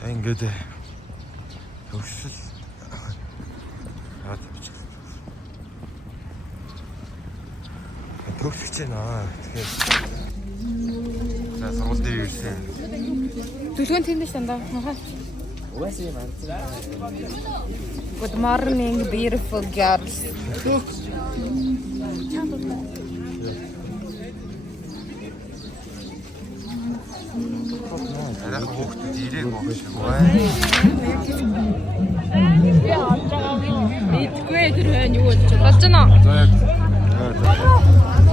Ингээд төгсөл яад бичиг. Төгсөж байна. Тэгэхээр за сургууль дээр ирсэн. Төлгөөн тэндэж дандаа. Good morning, beautiful girls. Арайхан хүүхдүүд ирээг байх шиг байна. Идгүй тэр байна юу гэж болж байна.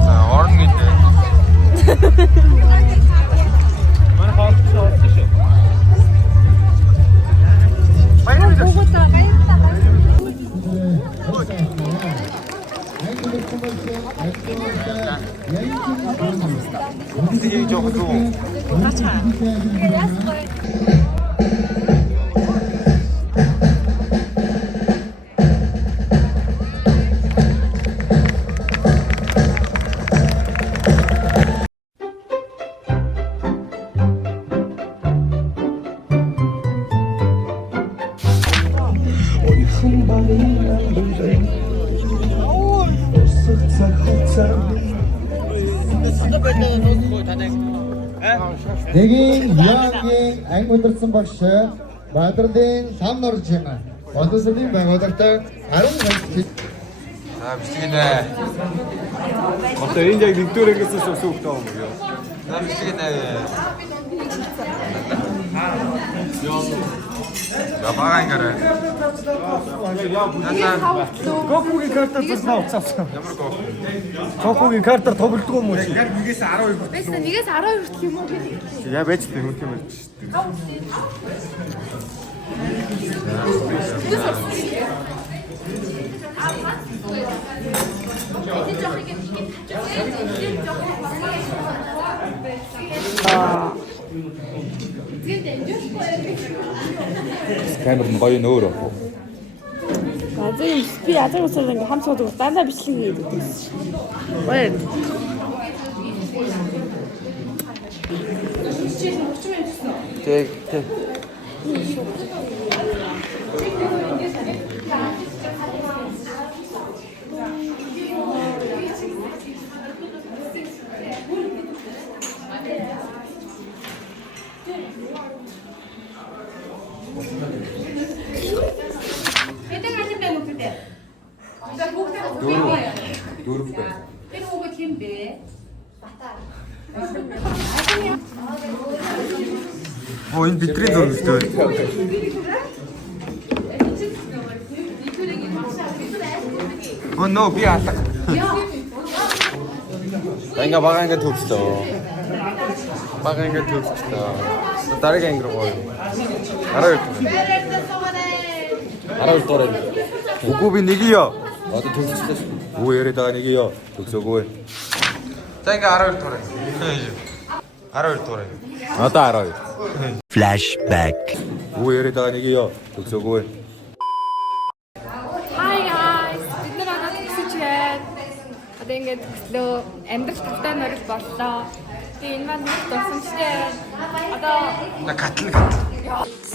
За орн гэдэг. Манай хаалт шоолсон шүү. Баяр Тийг жоох зүү. Гачаа. Нэгийн яагийн анги удирдсан багш Бадралын самд орж байна. Боловсролын байгууллагатай 10 сая. За бичгэнэ. Одоо энэ яг нэгдүгээр ангиас өсөөгтэй юм уу? За бичгэнэ. Я багаан гэрэ. Гокугийн картаар зурнаа уцаасан. Ямар гоо. Гокугийн картаар тоглодгоо юм уу? Яг нэгээс 12 хүртэл. Бэс нэгээс 12 хүртэл юм уу? Яа байж дээ юм тийм байж. Камер нь гоё нөөр. Азийн би азийн усаар ингээм хам суудаг дандаа бичлэг хийдэг гэсэн. Баяр. Тэг. Дөрөв бай. Тэр хүүхэд хэм бэ? Оо энэ бидний дөрөв шүү дээ. Оо нөө би алга. Ингээ бага ингээ төгсдөө. Бага ингээ төгсдөө. Дараагийн анги руу гоё. 12 дөрөв. Үгүй би нэг ёо. Одоо төгсчихлээ шүү. Үгүй яриад байгаа нэг ёо. Төгсөөгүй. За ингээ 12 дөрөв. 12 дөрөв. Одоо 12. Flashback. Үгүй яриад байгаа нэг ёо. Төгсөөгүй. Hi guys. Бид нар одоо төгсөж байна. Одоо ингээд төслөө амьдрал тавтай норил боллоо. Тэгээ энэ маань нэг дурсамжтай. Одоо Катл.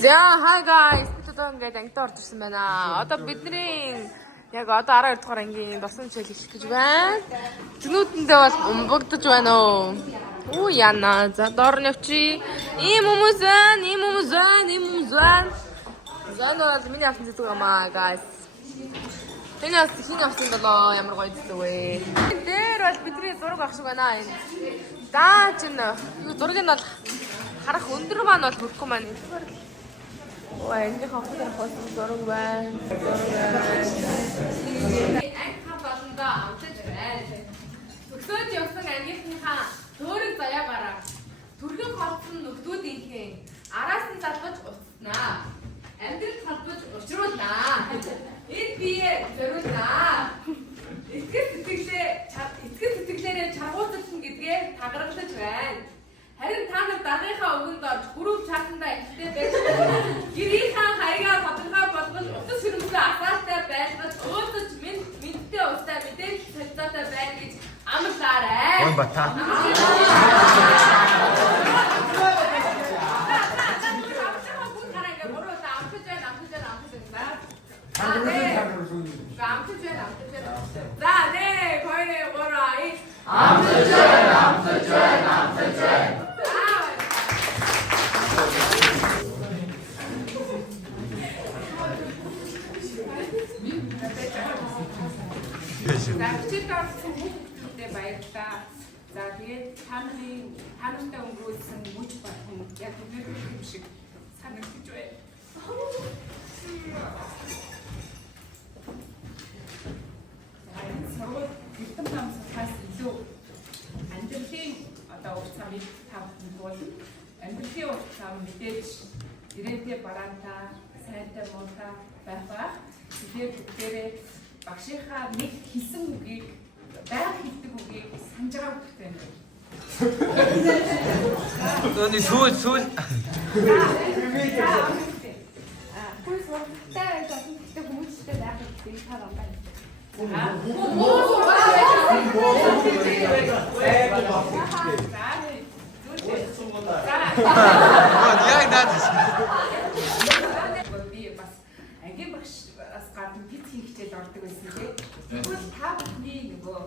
за hi guys. Бид одоо ингээд ангид орж ирсэн байна. Одоо бидний яг одоо 12 дугаар ангийн дурсамж хэлэх гэж байна. Зүнүүдэндээ бол умбагдаж байна уу? Оо яна. За доор нь явчи. Ийм хүмүүс байна. За нөө миний авсан зүг амаа guys. Тэний хин авсан болоо ямар гоё зүг вэ? Дээр бол бидний зураг авах шиг байна энэ. За чин зургийг нь бол харах өндөр маань бол хүрхгүй маань. Ой энэ хавтар хоосон зураг байна. Анги болондоо амтаж байна. Төгсөөж явсан ангийнхаа төөрөг заяа гараа. Түргэн холцсон нөхдүүдийнхээ араас нь залгаж уцснаа. Амьдрал холбож учруулнаа. Энд бие зориулнаа. Итгэл сэтгэлээрээ чаргуутсан гэдгээ тагаргалж байна. Харин та нар даргынхаа өгөнд орж хүрүүв чаатандаа ихтэй байж гэрийнхаа хаягаа тодорхой болгож утас хөрөмсөө асаалтай байлгаж өөсөж мэдтэй устай мэдээлэл солилцоотой байна гэж амлаарай. Ой бата. танартай өнгөрүүлсэн мөч батхан яг өнөөдөр юм шиг санагдаж байна. Сургууль бэлтгэн намсаас илүү амьдралын одоо ур замыг тавьсан бол амьдралын ур зам мэдээж ирээдүйн бараантай, сайнтай муутай байх ба тэгээд бүгдээрээ багшийнхаа нэг хэлсэн үгийг байг хэлдэг үгийг санаж байгаа хэрэгтэй юм. Тооны сүүл Хөөс урттай гэдэг хүмүүстэй байх хэрэгтэй та байна. Яг надад. Би бас ангийн багшаас гадна пиц хийх хичээл ордог байсан тийм. Тэгвэл та бүхний нөгөө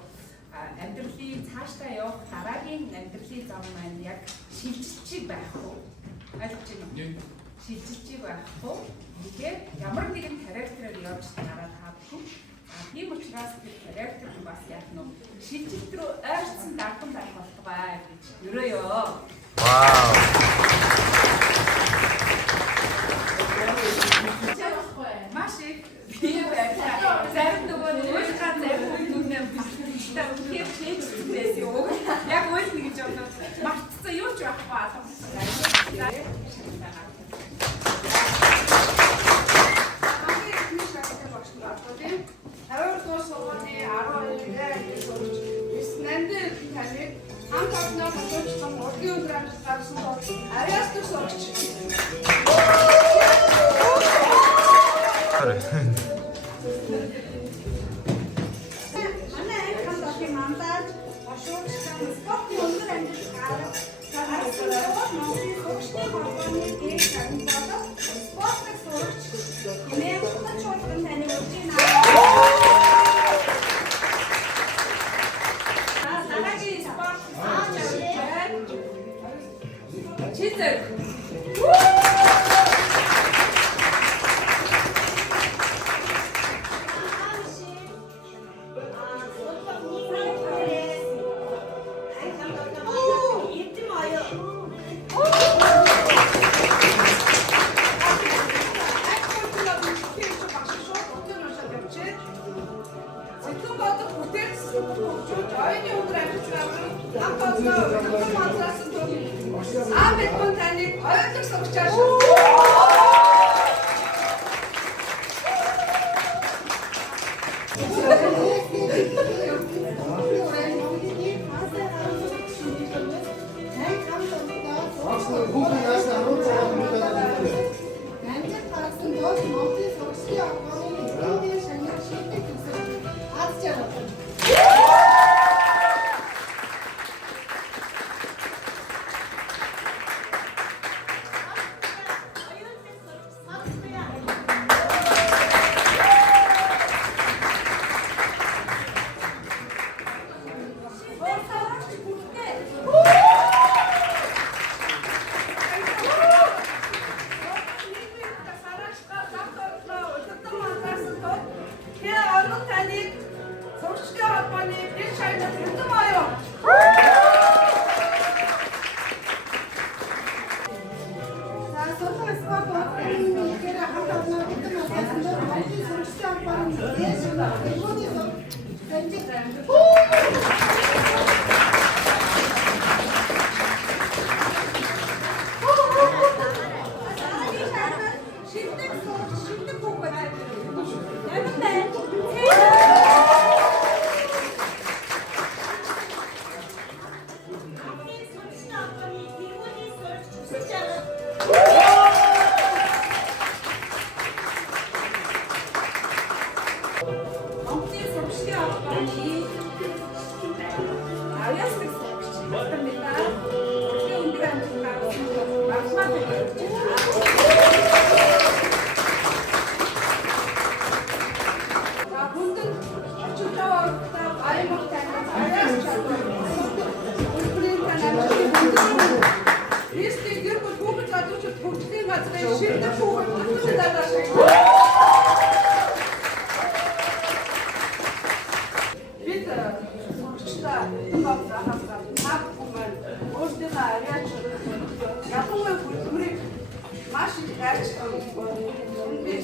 амьдралын цаашдаа явах дараагийн амьдралын зам маань яг шилжилтчиг байх уу? Ойлгож байна уу? Шилжилтчиг байх уу? Тэгэхээр ямар нэгэн характераар явж дараа та бүхэн тийм учраас тэр характер бас яг нөө шилжилт рүү ойрцсон дархан байх болтугай гэж өрөөё. Вау. Маш их бие барьсан. Зарим нөгөө уушгаа зарим нүнээ бэлтгэл үнээр хийчихсэн юу? Яг уйлна гэж бодоод мартцсан юу ч байхгүй алгасан.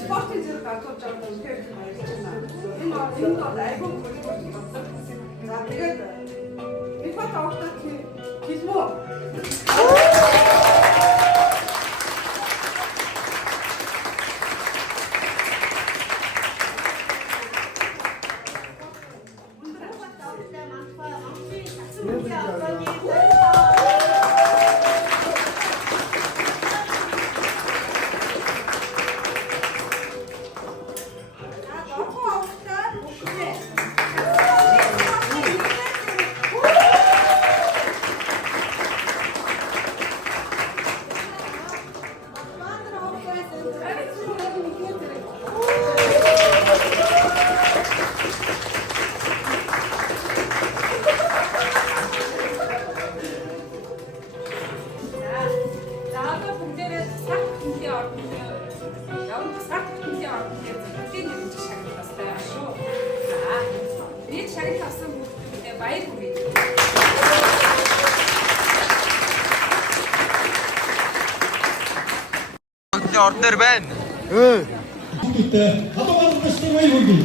спортын зэрэг гадуур жаад үнээр баярлж байна. Энэ бол айгүй хөрөнгө оруулалт болсон. За тэгээд нэг бат авахтаа хэлмөө. Орднер байна. Хатуу гал баштай гоё хөргий.